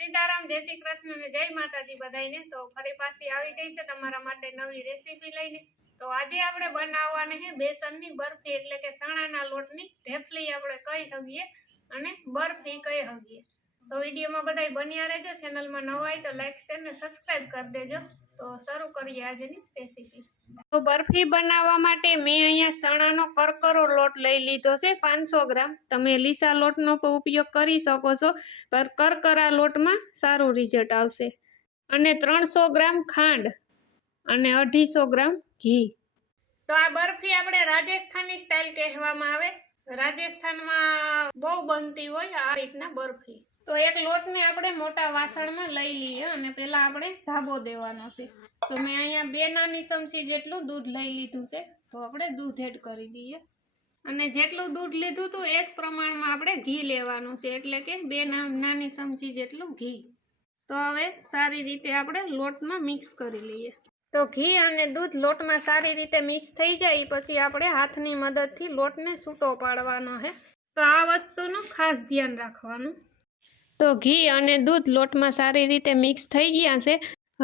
સીતારામ, જય શ્રી કૃષ્ણ અને જય માતાજી બધાઈને। તો ફરી પાછી આવી ગઈ છે તમારા માટે નવી રેસીપી લઈને। તો આજે આપણે બનાવવાની છે બેસનની બરફી, એટલે કે ચણાના લોટની ઢેફલી આપણે કહી શકીએ અને બરફી કહી શકીએ। તો વિડીયોમાં બધાય બન્યા રહેજો। ચેનલમાં નવા હોય તો લાઈક શેર ને સબસ્ક્રાઇબ કરી દેજો। તો શરૂ કરીએ આજની રેસીપી। તો બરફી બનાવવા માટે મેં અહીંયા ચણાનો કરકરો લોટ લઈ લીધો છે 500 ગ્રામ। તમે લીસા લોટનો પણ ઉપયોગ કરી શકો છો, પર કરકરા લોટમાં સારું રિઝલ્ટ આવશે। અને 300 ગ્રામ ખાંડ અને 250 ગ્રામ ઘી। તો આ બરફી આપણે રાજસ્થાની સ્ટાઇલ કહેવામાં આવે। રાજસ્થાનમાં બહુ બનતી હોય આ રીતના બરફી। તો એક લોટને આપણે મોટા વાસણમાં લઈ લઈએ અને પહેલા આપણે ધાબો દેવાનો છે। તો મેં અહીંયા 2 નાની ચમચી જેટલું દૂધ લઈ લીધું છે। તો આપણે દૂધ એડ કરી દઈએ અને જેટલું દૂધ લીધું હતું એ જ પ્રમાણમાં આપણે ઘી લેવાનું છે, એટલે કે 2 નાની ચમચી જેટલું ઘી। તો હવે સારી રીતે આપણે લોટમાં મિક્સ કરી લઈએ। તો ઘી અને દૂધ લોટમાં સારી રીતે મિક્સ થઈ જાય પછી આપણે હાથની મદદથી લોટને છૂટો પાડવાનો છે। તો આ વસ્તુનું ખાસ ધ્યાન રાખવાનું। તો ઘી અને દૂધ લોટમાં સારી રીતે મિક્સ થઈ ગયા છે।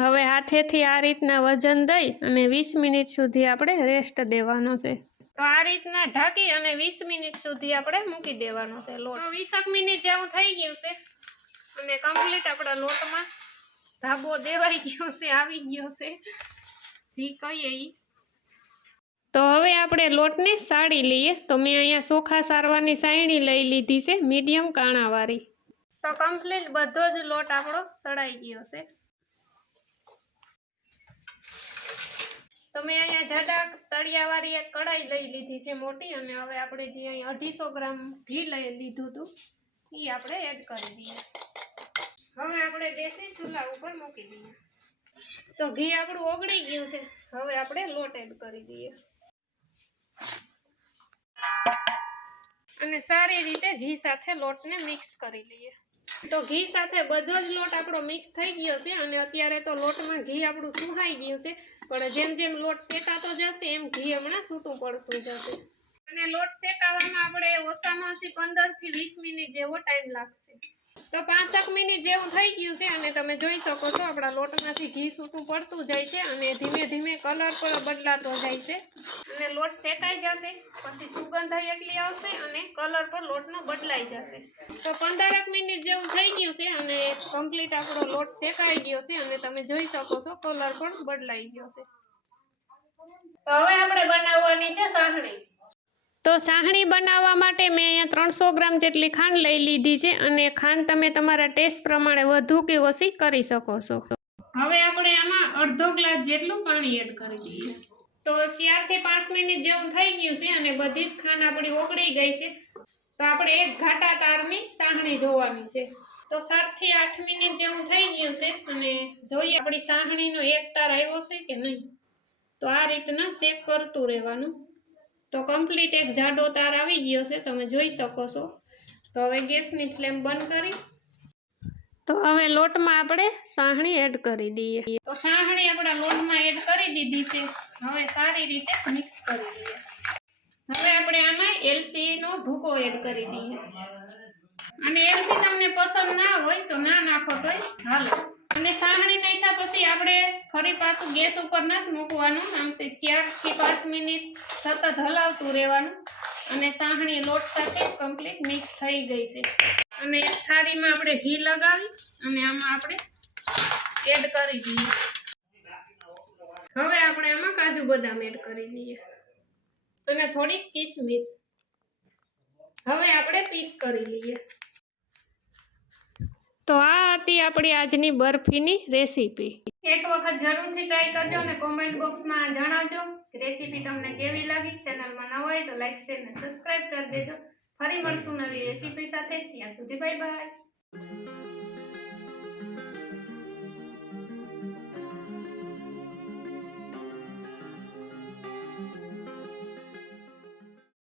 હવે હાથેથી આ રીતના વજન દઈ અને 20 મિનિટ સુધી આપણે રેસ્ટ દેવાનો છે। તો આ રીતના ઢાંકી અને 20 મિનિટ સુધી આપણે મૂકી દેવાનો છે લોટ। તો 20 મિનિટ જેવું થઈ ગયું છે અને કમ્પ્લીટ આપણા લોટમાં ધાબો દેવાઈ ગયો છે, આવી ગયો છે જી કહીએ ઈ। તો હવે આપણે લોટને સાળી લઈએ। તો મેં અહીંયા ચોખા સારવાની સાયણી લઈ લીધી છે મીડિયમ કાણાવાળી। તો કમ્પ્લીટ બધો જ લોટ આપણો સડાઈ ગયો છે। તો મેં અહીંયા જાડા તળિયાવાળી એક કઢાઈ લઈ લીધી છે મોટી, અને હવે આપણે જે અહીં 250 ગ્રામ ઘી લઈ લીધું હતું એ આપણે એડ કરી દઈએ। હવે આપણે દેશી ચૂલા ઉપર મૂકી દઈએ। તો ઘી આપણું ઓગળી ગયું છે, હવે આપણે લોટ એડ કરી દઈએ અને સારી રીતે ઘી સાથે લોટને મિક્સ કરી લઈએ। તો ઘી સાથે બધો જ લોટ આપણો મિક્સ થઈ ગયો છે અને અત્યારે તો લોટમાં ઘી આપણું સુહાઈ ગયું છે, પણ જેમ જેમ લોટ શેકાતો જશે એમ ઘી હમણાં છૂટું પડતું જશે। અને લોટ શેકાવામાં આપણે ઓછામાં ઓછી 15 થી 20 મિનિટ જેવો ટાઈમ લાગશે। તો 5 મિનિટ જેવું થઈ ગયું છે અને તમે જોઈ શકો છો આપણા લોટમાંથી ઘી છૂટું પડતું જાય છે અને ધીમે ધીમે કલર પણ બદલાતો જાય છે અને લોટ શેકાઈ જશે પછી સુગંધ એટલી આવશે અને કલર પણ લોટનો બદલાઈ જશે। તો 15 મિનિટ જેવું થઈ ગયું છે અને કમ્પ્લીટ આપણો લોટ શેકાઈ ગયો છે અને તમે જોઈ શકો છો કલર પણ બદલાઈ ગયો છે। તો હવે આપણે બનાવવાની છે સાહણી। તો સાહણી બનાવવા માટે મેં અહીંયા 300 ગ્રામ જેટલી ખાંડ લઈ લીધી છે અને ખાંડ તમે તમારા ટેસ્ટ પ્રમાણે વધુ કે ઓછી કરી શકો છો। હવે આપણે આમાં અડધો ગ્લાસ જેટલું પાણી એડ કરી દઈએ। તો 4 થી 5 મિનિટ જેવું થઈ ગયું છે અને બધી જ ખાંડ આપણી ઓગળી ગઈ છે। તો આપણે એક ઘાટા તારની સાહણી જોવાની છે। તો 7 થી 8 મિનિટ જેવું થઈ ગયું છે અને જોઈએ આપણી સાહણીનો એક તાર આવ્યો છે કે નહીં। તો આ રીતના ચેક કરતું રહેવાનું। તો કમ્પ્લીટ એક જાડો તાર આવી ગયો છે, તમે જોઈ શકો છો। તો હવે ગેસની ફ્લેમ બંધ કરી તો હવે લોટમાં આપણે સાહણી એડ કરી દઈએ। તો સાહણી આપણા લોટમાં એડ કરી દીધી છે, હવે સારી રીતે મિક્સ કરી દઈએ। હવે આપણે આમાં એલચીનો ભૂકો એડ કરી દઈએ અને એલચી તમને પસંદ ના હોય તો ના નાખો તોય હાલે। અને સાહણી નાખ્યા પછી આપણે ફરી પાછું ગેસ ઉપર નથી મૂકવાનું, આમથી 4 થી 5 મિનિટ સતત હલાવતું રહેવાનું અને સાહણી લોટ સાથે કમ્પ્લીટ મિક્સ થઈ ગઈ છે। અને એક થાળીમાં આપણે ઘી લગાવી અને આમાં આપણે એડ કરી દઈએ। હવે આપણે આમાં કાજુ બદામ એડ કરી દઈએ અને થોડી કિસમિસ। હવે આપણે પીસ કરી લઈએ। તો આ હતી આપણી આજની બરફીની રેસીપી। એક વખત જરૂરથી ટ્રાય કરજો અને કોમેન્ટ બોક્સમાં જણાવજો રેસીપી તમને કેવી લાગી। ચેનલમાં નવા હોય તો લાઈક શેર અને સબસ્ક્રાઇબ કરી દેજો। ફરી મળશું નવી રેસીપી સાથે, ત્યાં સુધી બાય બાય।